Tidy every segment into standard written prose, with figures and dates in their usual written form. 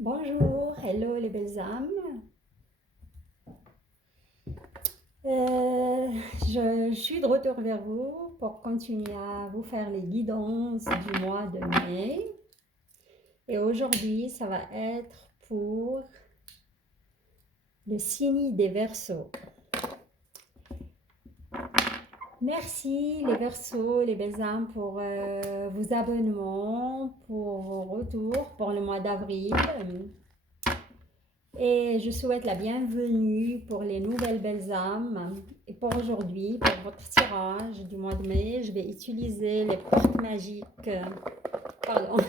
Bonjour, hello les belles âmes. Euh, je suis de retour vers vous pour continuer à vous faire les guidances du mois de mai. Et aujourd'hui, ça va être pour le signe des Verseaux. Merci les Verseaux, les belles âmes pour vos abonnements, pour vos retours pour le mois d'avril. Et je souhaite la bienvenue pour les nouvelles belles âmes. Et pour aujourd'hui, pour votre tirage du mois de mai, je vais utiliser les portes magiques, pardon,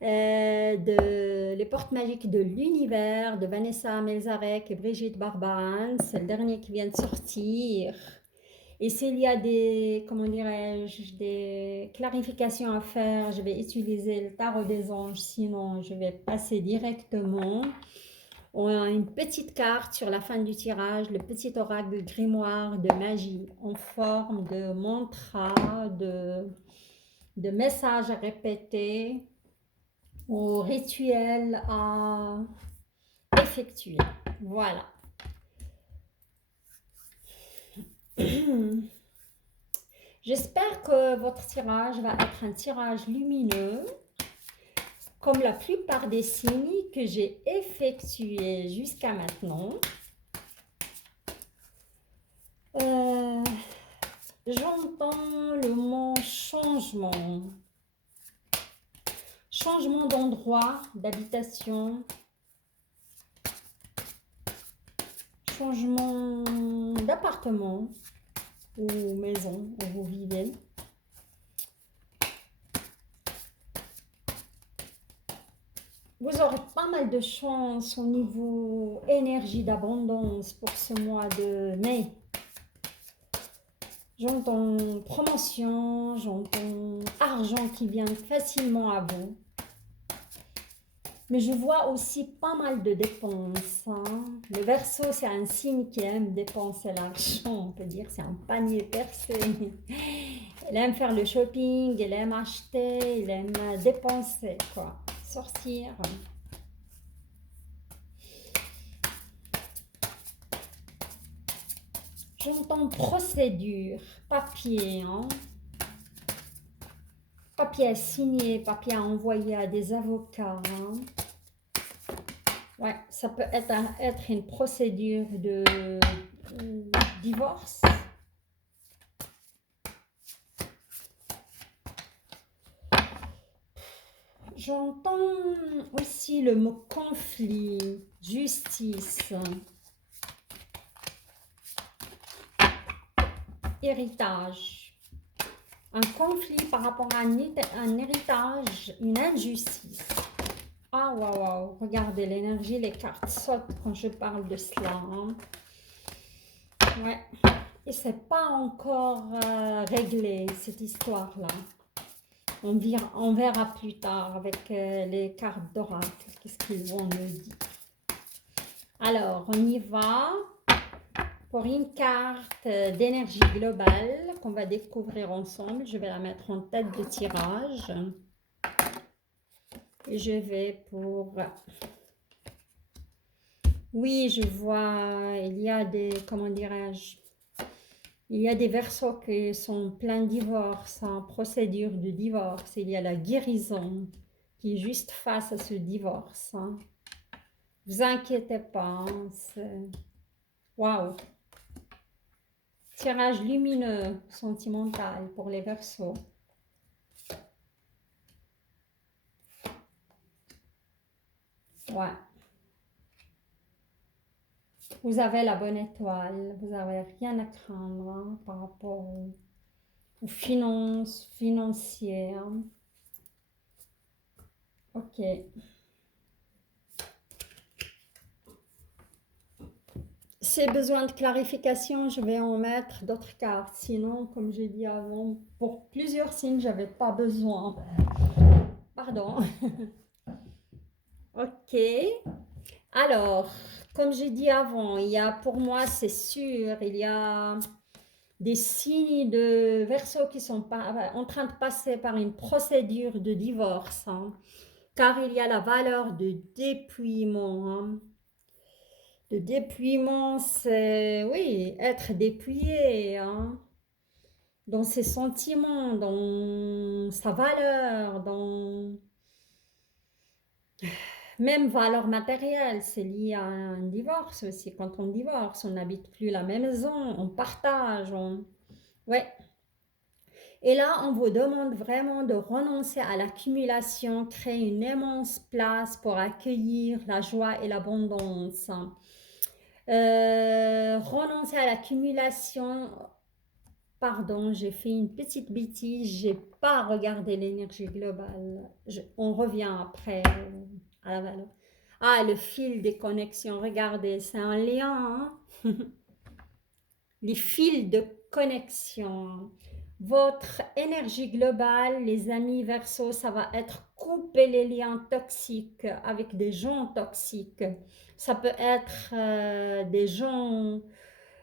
les portes magiques de l'univers de Vanessa Melzarek et Brigitte Barbarans. C'est le dernier qui vient de sortir. Et s'il y a des, comment dirais-je, des clarifications à faire, je vais utiliser le tarot des anges, sinon je vais passer directement. On a une petite carte sur la fin du tirage, le petit oracle de grimoire de magie en forme de mantra, de messages à répéter, ou rituel à effectuer. Voilà. J'espère que votre tirage va être un tirage lumineux, comme la plupart des signes que j'ai effectués jusqu'à maintenant. J'entends le mot changement. Changement d'endroit, d'habitation. Changement d'appartement ou maison où vous vivez. Vous aurez pas mal de chance au niveau énergie d'abondance pour ce mois de mai. J'entends promotion, j'entends argent qui vient facilement à vous. Mais je vois aussi pas mal de dépenses. Le Verseau, c'est un signe qui aime dépenser l'argent, on peut dire, c'est un panier percé. Il aime faire le shopping, il aime acheter, il aime dépenser, quoi. Sortir. J'entends procédure, papier, hein. Papier à signer, papier à envoyer à des avocats. Hein. Ouais, ça peut être une procédure de divorce. J'entends aussi le mot conflit, justice, héritage. Un conflit par rapport à un héritage, une injustice. Ah, waouh, wow. Regardez l'énergie, les cartes sautent quand je parle de cela. Hein. Ouais. Et c'est pas encore réglé, cette histoire-là. On verra plus tard avec les cartes d'oracle, qu'est-ce qu'ils vont nous dire. Alors, on y va pour une carte d'énergie globale qu'on va découvrir ensemble. Je vais la mettre en tête de tirage. Et je vais pour... Oui, je vois, il y a des, comment dirais-je, il y a des verseaux qui sont pleins de divorce, en procédure de divorce. Il y a la guérison qui est juste face à ce divorce. Hein. Vous inquiétez pas, hein, c'est... Waouh! Tirage lumineux, sentimental pour les verseaux. Ouais. Vous avez la bonne étoile, vous n'avez rien à craindre hein, par rapport aux finances financières. Ok. Si besoin de clarification, je vais en mettre d'autres cartes. Sinon, comme j'ai dit avant, pour plusieurs signes, j'avais pas besoin. Pardon. Ok. Alors, comme j'ai dit avant, il y a pour moi, c'est sûr, il y a des signes de Verseau qui sont en train de passer par une procédure de divorce. Hein. car il y a la valeur de dépouillement. Hein. Le dépouillement, c'est, oui, être dépouillé hein, dans ses sentiments, dans sa valeur, dans même valeur matérielle. C'est lié à un divorce aussi. Quand on divorce, on n'habite plus la même maison, on partage. Ouais. Et là, on vous demande vraiment de renoncer à l'accumulation, créer une immense place pour accueillir la joie et l'abondance. Renoncer à l'accumulation. Pardon, j'ai fait une petite bêtise, j'ai pas regardé l'énergie globale. On revient après à la valeur. Ah, le fil des connexions, regardez, c'est un lien. Hein. Les fils de connexion. Votre énergie globale, les amis Verseau, ça va être couper les liens toxiques avec des gens toxiques. Ça peut être des gens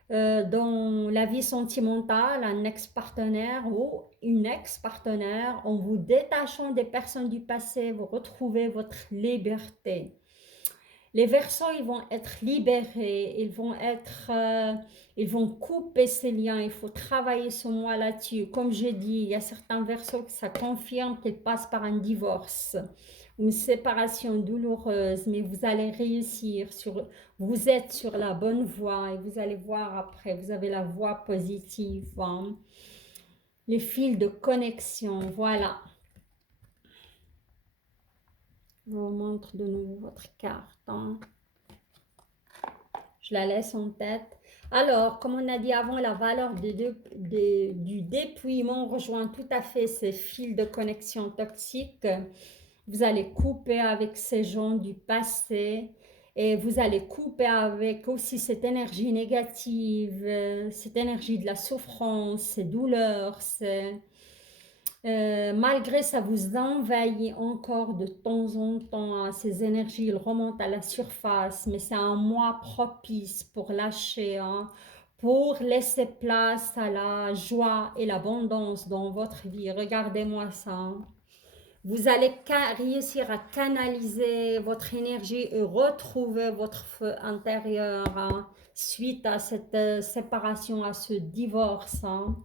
dans la vie sentimentale, un ex-partenaire ou une ex-partenaire. En vous détachant des personnes du passé, vous retrouvez votre liberté. Les Verseaux, ils vont être libérés, ils vont couper ces liens. Il faut travailler ce mois là-dessus. Comme j'ai dit, il y a certains Verseaux que ça confirme qu'ils passent par un divorce, une séparation douloureuse, mais vous allez réussir. Vous êtes sur la bonne voie et vous allez voir après. Vous avez la voie positive. Hein. Les fils de connexion, voilà. Je vous montre de nouveau votre carte. Hein. Je la laisse en tête. Alors, comme on a dit avant, la valeur du dépouillement rejoint tout à fait ces fils de connexion toxiques. Vous allez couper avec ces gens du passé et vous allez couper avec aussi cette énergie négative, cette énergie de la souffrance, ces douleurs, malgré ça vous envahit encore de temps en temps, hein, ces énergies elles remontent à la surface, mais c'est un mois propice pour lâcher, hein, pour laisser place à la joie et l'abondance dans votre vie. Regardez-moi ça. Hein. Vous allez réussir à canaliser votre énergie et retrouver votre feu intérieur hein, suite à cette séparation, à ce divorce. Hein.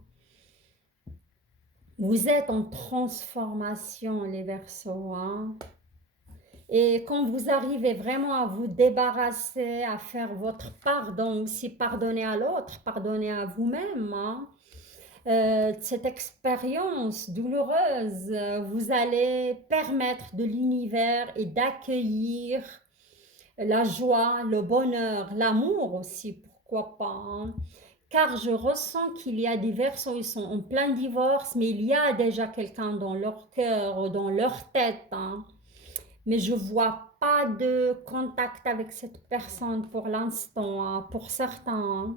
Vous êtes en transformation, les Verseaux. Hein? Et quand vous arrivez vraiment à vous débarrasser, à faire votre pardon, aussi pardonner à l'autre, pardonner à vous-même, hein? Cette expérience douloureuse, vous allez permettre de l'univers et d'accueillir la joie, le bonheur, l'amour aussi, pourquoi pas. Hein? Car je ressens qu'il y a des versos, ils sont en plein divorce, mais il y a déjà quelqu'un dans leur cœur, dans leur tête. Hein. Mais je vois pas de contact avec cette personne pour l'instant, hein, pour certains. Hein.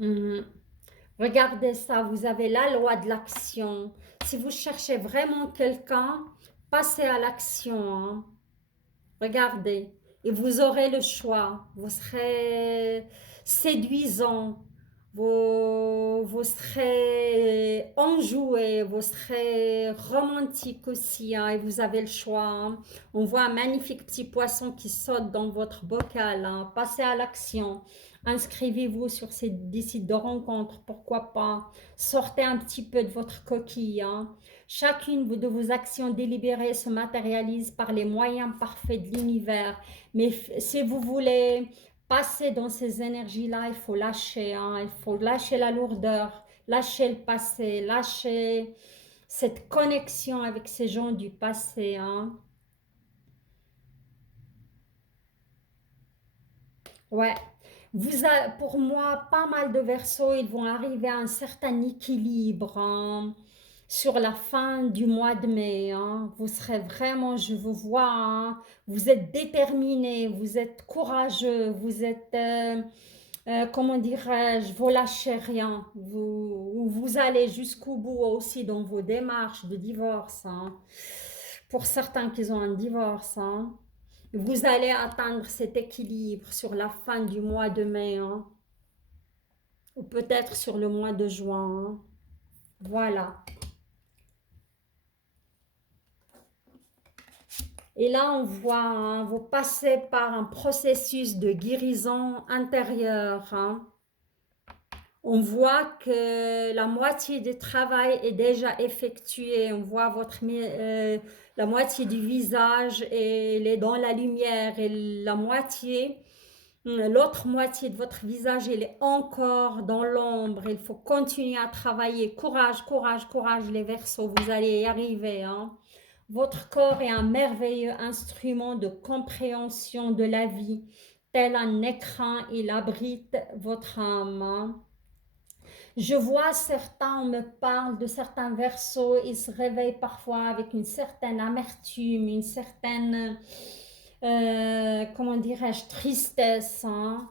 Mhm. Regardez ça, vous avez la loi de l'action. Si vous cherchez vraiment quelqu'un, passez à l'action. Hein. Regardez, et vous aurez le choix. Vous serez séduisant, vous serez enjoué, vous serez romantique aussi, hein, et vous avez le choix. Hein. On voit un magnifique petit poisson qui saute dans votre bocal. Hein. Passez à l'action. Inscrivez-vous sur des sites de rencontres, pourquoi pas. Sortez un petit peu de votre coquille. Hein. Chacune de vos actions délibérées se matérialise par les moyens parfaits de l'univers. Mais si vous voulez passer dans ces énergies-là, il faut lâcher. Hein, il faut lâcher la lourdeur, lâcher le passé, lâcher cette connexion avec ces gens du passé. Hein. Ouais. Pour moi, pas mal de Verseaux, ils vont arriver à un certain équilibre. Hein. Sur la fin du mois de mai. Hein. Vous serez vraiment, je vous vois, hein, vous êtes déterminé, vous êtes courageux, vous êtes, comment dirais-je, vous lâchez rien. Vous allez jusqu'au bout aussi dans vos démarches de divorce. Hein. Pour certains qui ont un divorce, hein. Vous allez atteindre cet équilibre sur la fin du mois de mai. Hein. Ou peut-être sur le mois de juin. Hein. Voilà. Et là, on voit, hein, vous passez par un processus de guérison intérieure, hein. On voit que la moitié du travail est déjà effectuée. On voit la moitié du visage et elle est dans la lumière et l'autre moitié de votre visage, elle est encore dans l'ombre. Il faut continuer à travailler. Courage, courage, courage les Verseaux, vous allez y arriver, hein. Votre corps est un merveilleux instrument de compréhension de la vie. Tel un écran, il abrite votre âme, hein. Je vois certains, on me parle de certains versos, ils se réveillent parfois avec une certaine amertume, une certaine, comment dirais-je, tristesse, hein.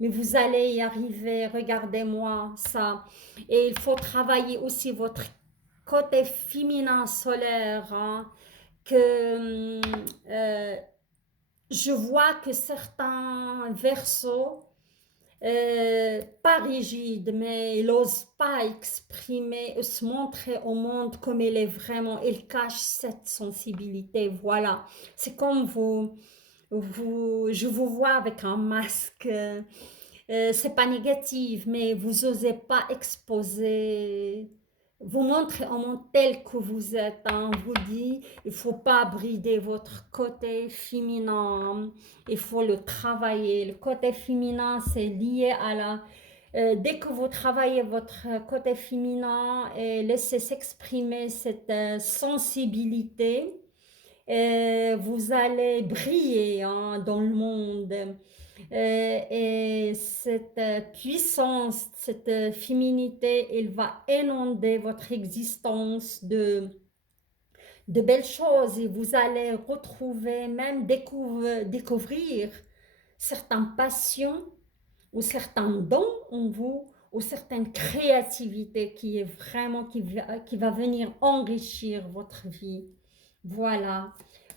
Mais vous allez y arriver, regardez-moi ça. Et il faut travailler aussi votre côté féminin solaire, hein, que je vois que certains versos pas rigide, mais il n'ose pas exprimer, se montrer au monde comme il est vraiment. Il cache cette sensibilité. Voilà. C'est comme je vous vois avec un masque. C'est pas négatif, mais vous osez pas exposer, vous montrer au monde tel que vous êtes, hein. On vous dit, il faut pas brider votre côté féminin, il faut le travailler. Le côté féminin, c'est lié à dès que vous travaillez votre côté féminin et laissez s'exprimer cette sensibilité, vous allez briller, hein, dans le monde. Et cette puissance, cette féminité, elle va inonder votre existence de belles choses et vous allez retrouver, même découvrir certaines passions ou certains dons en vous ou certaines créativités qui est vraiment qui va venir enrichir votre vie. Voilà.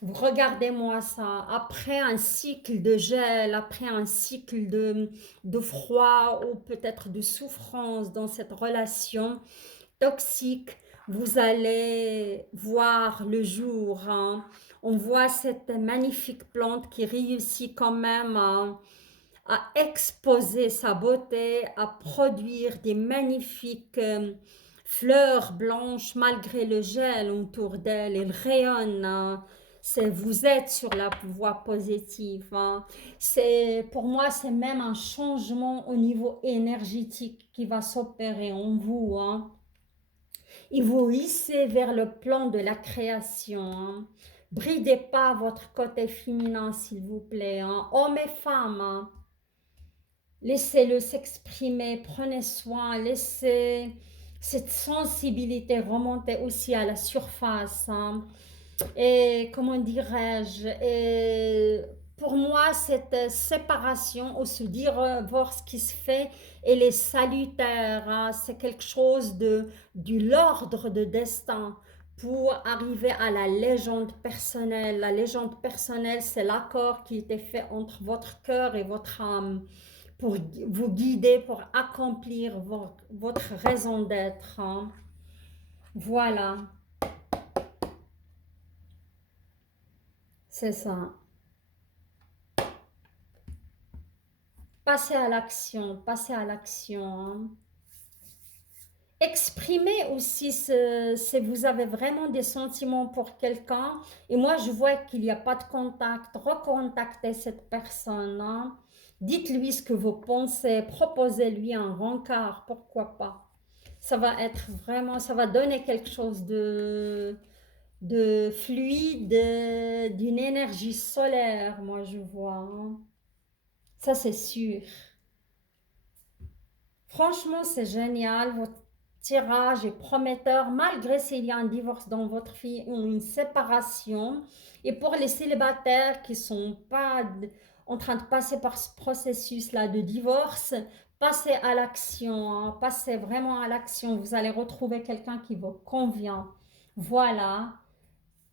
Regardez-moi ça. Après un cycle de gel, après un cycle de froid ou peut-être de souffrance dans cette relation toxique, vous allez voir le jour, hein. On voit cette magnifique plante qui réussit quand même à exposer sa beauté, à produire des magnifiques fleurs blanches malgré le gel autour d'elle. Elle rayonne, hein. Vous êtes sur la voie positive, hein. Pour moi, c'est même un changement au niveau énergétique qui va s'opérer en vous, hein. Et vous hissez vers le plan de la création, hein. Bridez pas votre côté féminin, s'il vous plaît, hein. Hommes et femmes, hein. Laissez-le s'exprimer, prenez soin, laissez cette sensibilité remonter aussi à la surface, hein. Et comment dirais-je, pour moi, cette séparation ou ce divorce qui se fait, elle est salutaire, hein. C'est quelque chose de l'ordre de destin pour arriver à la légende personnelle. La légende personnelle, c'est l'accord qui était fait entre votre cœur et votre âme pour vous guider, pour accomplir votre raison d'être, hein. Voilà, c'est ça. Passez à l'action, passez à l'action, hein. Exprimez aussi si vous avez vraiment des sentiments pour quelqu'un. Et moi, je vois qu'il n'y a pas de contact. Recontactez cette personne, hein. Dites-lui ce que vous pensez. Proposez-lui un rencard. Pourquoi pas? Ça va être vraiment, ça va donner quelque chose de fluide, d'une énergie solaire, moi je vois, hein. Ça, c'est sûr. Franchement, c'est génial. Votre tirage est prometteur, malgré s'il y a un divorce dans votre vie ou une séparation. Et pour les célibataires qui ne sont pas en train de passer par ce processus-là de divorce, passez à l'action, hein. Passez vraiment à l'action. Vous allez retrouver quelqu'un qui vous convient. Voilà.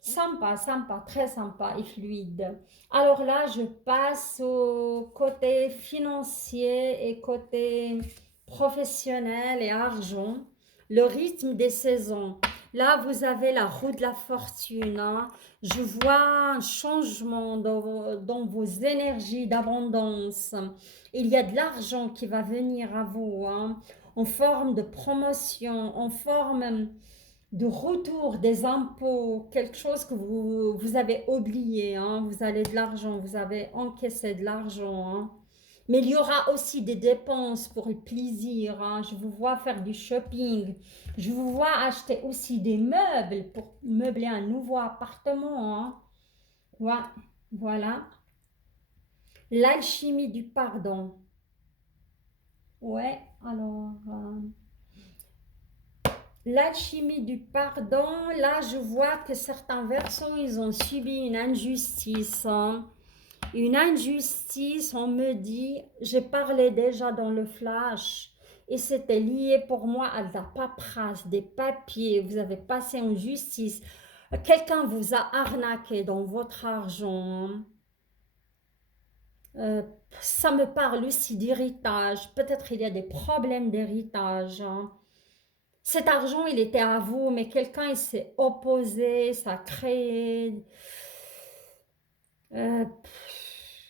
Sympa, sympa, très sympa et fluide. Alors là, je passe au côté financier et côté professionnel et argent. Le rythme des saisons. Là, vous avez la roue de la fortune, hein. Je vois un changement dans vos énergies d'abondance. Il y a de l'argent qui va venir à vous, hein, en forme de promotion, en forme de retour des impôts, quelque chose que vous avez oublié, hein. Vous avez de l'argent, vous avez encaissé de l'argent, hein. Mais il y aura aussi des dépenses pour le plaisir, hein. Je vous vois faire du shopping. Je vous vois acheter aussi des meubles pour meubler un nouveau appartement, hein. Voilà. L'alchimie du pardon. Ouais, alors... l'alchimie du pardon, là je vois que certains versos, ils ont subi une injustice, hein. Une injustice, on me dit, j'ai parlé déjà dans le flash, et c'était lié pour moi à de la paperasse, des papiers, vous avez passé en justice, quelqu'un vous a arnaqué dans votre argent, hein. Euh, Ça me parle aussi d'héritage, peut-être il y a des problèmes d'héritage, hein. Cet argent, il était à vous, mais quelqu'un il s'est opposé, ça a créé... Euh,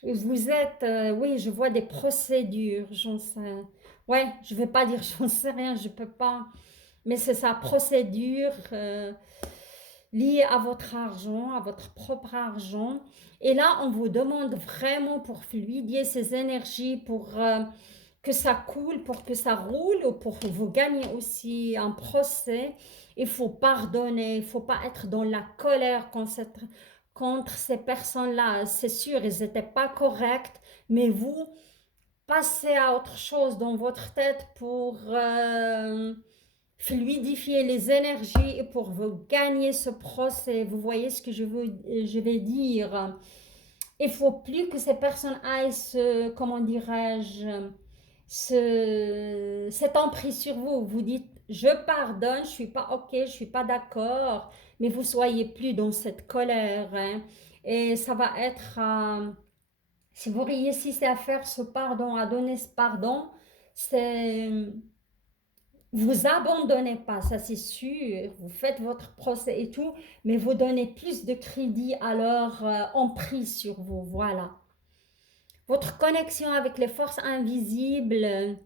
vous êtes... oui, je vois des procédures, j'en sais... Ouais, je vais pas dire j'en sais rien, je peux pas... Mais c'est sa procédure liée à votre argent, à votre propre argent. Et là, on vous demande vraiment pour fluidifier ces énergies, pour... que ça coule, pour que ça roule, ou pour que vous gagnez aussi un procès, il faut pardonner, il ne faut pas être dans la colère contre ces personnes-là. C'est sûr, ils n'étaient pas corrects, mais vous passez à autre chose dans votre tête pour fluidifier les énergies et pour vous gagner ce procès. Vous voyez ce que je vais dire. Il ne faut plus que ces personnes aillent comment dirais-je, cet emprise sur vous. Vous dites, je pardonne, je ne suis pas ok, je ne suis pas d'accord, mais vous ne soyez plus dans cette colère, hein. Et ça va être, si vous réussissez à faire ce pardon, à donner ce pardon, c'est, vous abandonnez pas, ça c'est sûr, vous faites votre procès et tout, mais vous donnez plus de crédit à leur emprise sur vous, voilà. Votre connexion avec les forces invisibles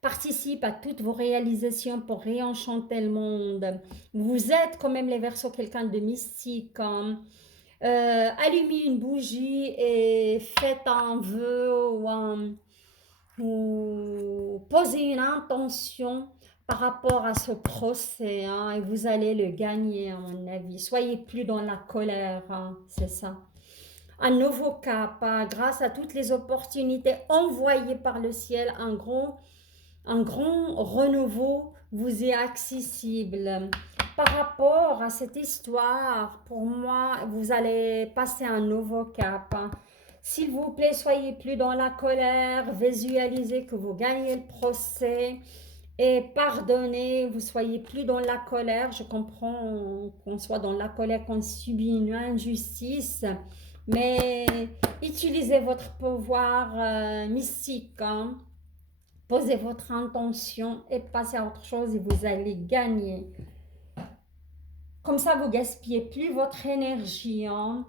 participe à toutes vos réalisations pour réenchanter le monde. Vous êtes quand même les Verseaux quelqu'un de mystique, hein. Allumez une bougie et faites un vœu ou posez une intention par rapport à ce procès, hein, et vous allez le gagner à mon avis. Soyez plus dans la colère, hein, c'est ça. Un nouveau cap, hein, grâce à toutes les opportunités envoyées par le ciel, un grand renouveau vous est accessible. Par rapport à cette histoire, pour moi, vous allez passer un nouveau cap, hein. S'il vous plaît, soyez plus dans la colère, visualisez que vous gagnez le procès et pardonnez, vous soyez plus dans la colère. Je comprends qu'on soit dans la colère, qu'on subit une injustice, mais utilisez votre pouvoir mystique, hein. Posez votre intention et passez à autre chose et vous allez gagner. Comme ça, vous gaspillez plus votre énergie, hein.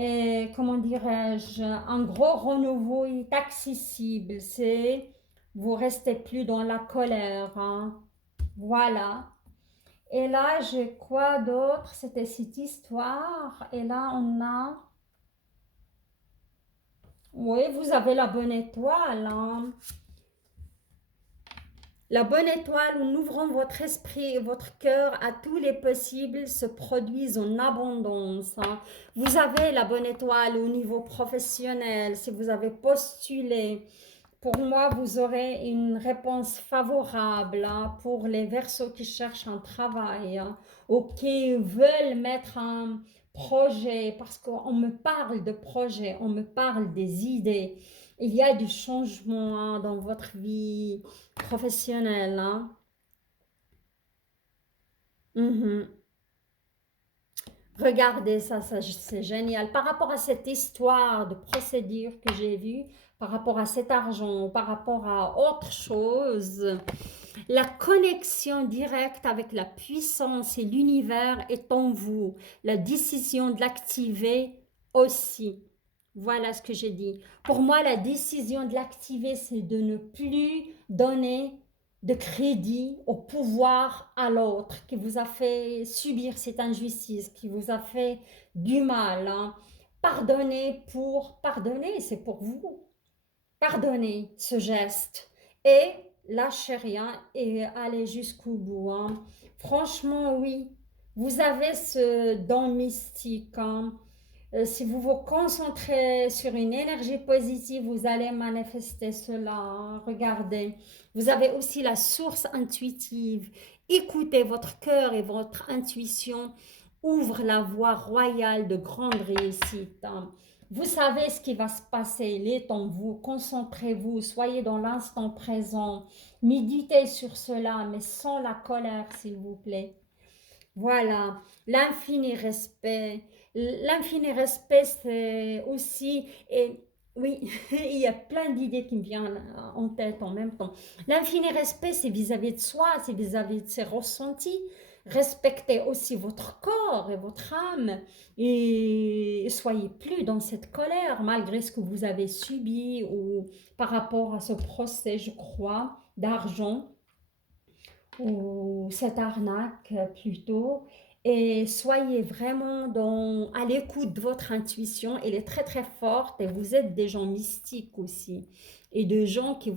Et comment dirais-je, un gros renouveau est accessible. C'est vous restez plus dans la colère, hein. Voilà. Et là, j'ai quoi d'autre? C'était cette histoire. Et là, on a... Oui, vous avez la bonne étoile, hein. La bonne étoile, en ouvrant votre esprit et votre cœur à tous les possibles, se produisent en abondance, hein. Vous avez la bonne étoile au niveau professionnel. Si vous avez postulé, pour moi, vous aurez une réponse favorable, hein, pour les Verseaux qui cherchent un travail, hein, ou qui veulent mettre un projet, parce qu'on me parle de projet, on me parle des idées. Il y a du changement, hein, dans votre vie professionnelle, hein. Mhm. Regardez ça, c'est génial. Par rapport à cette histoire de procédure que j'ai vue, par rapport à cet argent, par rapport à autre chose, La connexion directe avec la puissance et l'univers est en vous. La décision de l'activer aussi. Voilà ce que j'ai dit. Pour moi, la décision de l'activer, c'est de ne plus donner de crédit au pouvoir à l'autre qui vous a fait subir cette injustice, qui vous a fait du mal, hein. Pardonner pour pardonner, c'est pour vous. Pardonnez ce geste et lâchez rien et allez jusqu'au bout, hein. Franchement, oui, vous avez ce don mystique, hein. Si vous vous concentrez sur une énergie positive, vous allez manifester cela, hein. Regardez, vous avez aussi la source intuitive. Écoutez votre cœur et votre intuition ouvre la voie royale de grande réussite, hein. Vous savez ce qui va se passer, il est en vous. Concentrez-vous, soyez dans l'instant présent. Méditez sur cela, mais sans la colère, s'il vous plaît. Voilà, l'infini respect. L'infini respect, c'est aussi, et oui, il y a plein d'idées qui me viennent en tête en même temps. L'infini respect, c'est vis-à-vis de soi, c'est vis-à-vis de ses ressentis. Respectez aussi votre corps et votre âme et soyez plus dans cette colère malgré ce que vous avez subi ou par rapport à ce procès, je crois, d'argent ou cette arnaque plutôt. Et soyez vraiment à l'écoute de votre intuition. Elle est très très forte et vous êtes des gens mystiques aussi. Et de gens qui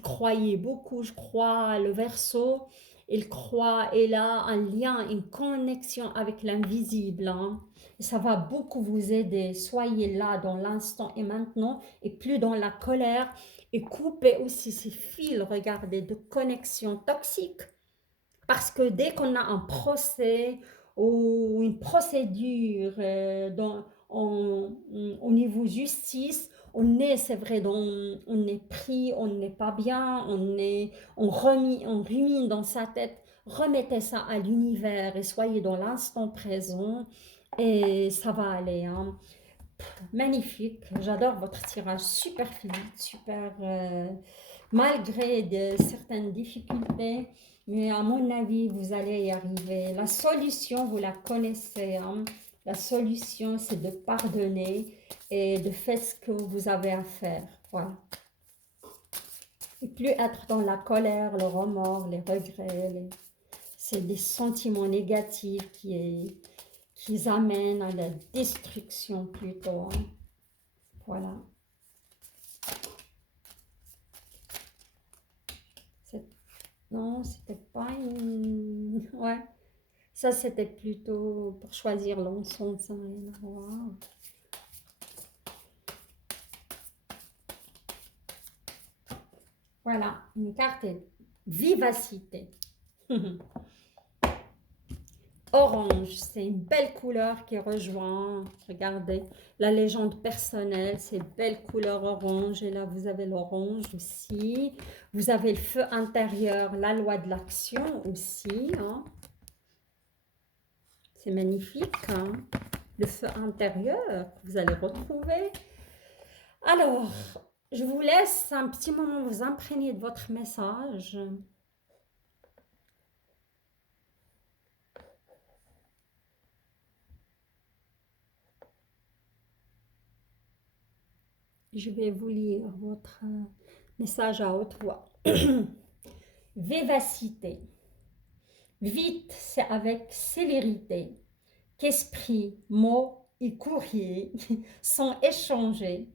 croyaient beaucoup, je crois, le Verseau. Il croit, il a un lien, une connexion avec l'invisible, hein. Et ça va beaucoup vous aider. Soyez là dans l'instant et maintenant et plus dans la colère et coupez aussi ces fils, regardez, de connexion toxique. Parce que dès qu'on a un procès ou une procédure au niveau justice, c'est vrai, on est pris, on n'est pas bien, on rumine dans sa tête. Remettez ça à l'univers et soyez dans l'instant présent et ça va aller, hein. Magnifique, j'adore votre tirage, super fluide, super, malgré certaines difficultés, mais à mon avis, vous allez y arriver. La solution, vous la connaissez, hein. La solution, c'est de pardonner et de faire ce que vous avez à faire. Voilà. Et plus être dans la colère, le remords, les regrets, c'est des sentiments négatifs qui amènent à la destruction plutôt, hein. Voilà. Non, c'était pas une... Ouais. Ça, c'était plutôt pour choisir l'encens, ça n'a rien à voir. Voilà, une carte vivacité. Orange, c'est une belle couleur qui rejoint, regardez, la légende personnelle, c'est belle couleur orange. Et là, vous avez l'orange aussi. Vous avez le feu intérieur, la loi de l'action aussi, hein. C'est magnifique, hein. Le feu intérieur que vous allez retrouver. Alors, je vous laisse un petit moment vous imprégner de votre message. Je vais vous lire votre message à haute voix. Vivacité. Vite, c'est avec célérité qu'esprit, mots et courrier sont échangés.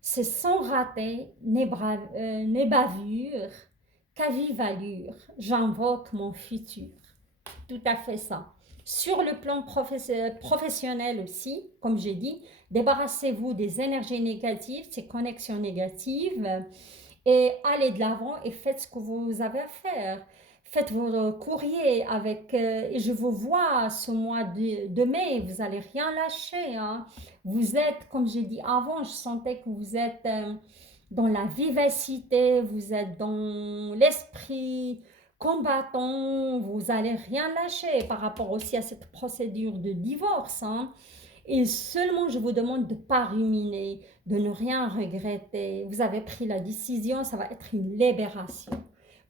C'est sans rater ni bavure, qu'à vive allure, j'invoque mon futur. Tout à fait ça. Sur le plan professionnel aussi, comme j'ai dit, débarrassez-vous des énergies négatives, ces connexions négatives, et allez de l'avant et faites ce que vous avez à faire. Faites vos courriers avec, et je vous vois ce mois de mai, vous n'allez rien lâcher, hein. Vous êtes, comme j'ai dit avant, je sentais que vous êtes dans la vivacité, vous êtes dans l'esprit combattant, vous n'allez rien lâcher par rapport aussi à cette procédure de divorce, hein. Et seulement je vous demande de ne pas ruminer, de ne rien regretter. Vous avez pris la décision, ça va être une libération.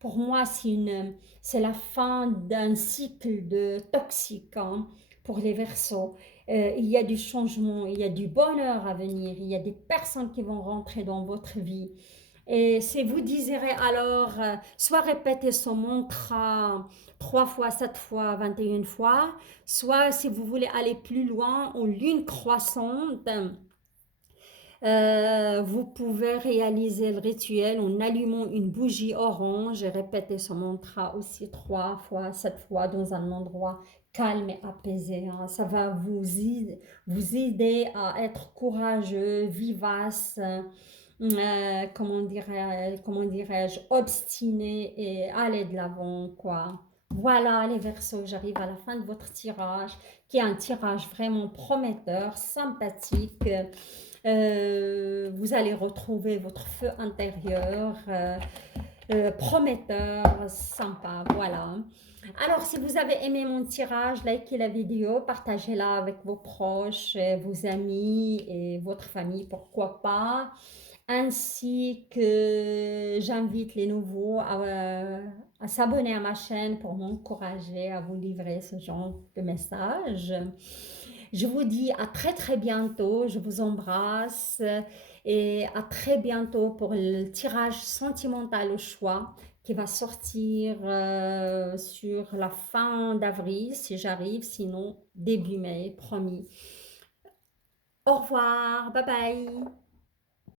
Pour moi, c'est la fin d'un cycle de toxique, hein, pour les Verseaux. Il y a du changement, il y a du bonheur à venir, il y a des personnes qui vont rentrer dans votre vie. Et si vous désirez alors, soit répéter ce mantra 3 fois, 7 fois, 21 fois, soit si vous voulez aller plus loin en lune croissante, vous pouvez réaliser le rituel en allumant une bougie orange et répéter ce mantra aussi 3 fois, 7 fois dans un endroit calme et apaisé, hein. Ça va vous aider à être courageux, vivace, comment dirais-je, obstiné et aller de l'avant, quoi. Voilà les Verseaux, j'arrive à la fin de votre tirage, qui est un tirage vraiment prometteur, sympathique. Vous allez retrouver votre feu intérieur, prometteur, sympa, voilà. Alors, si vous avez aimé mon tirage, likez la vidéo, partagez-la avec vos proches, vos amis et votre famille, pourquoi pas. Ainsi que j'invite les nouveaux à s'abonner à ma chaîne pour m'encourager à vous livrer ce genre de messages. Je vous dis à très très bientôt, je vous embrasse et à très bientôt pour le tirage sentimental au choix qui va sortir sur la fin d'avril si j'arrive, sinon début mai, promis. Au revoir, bye bye.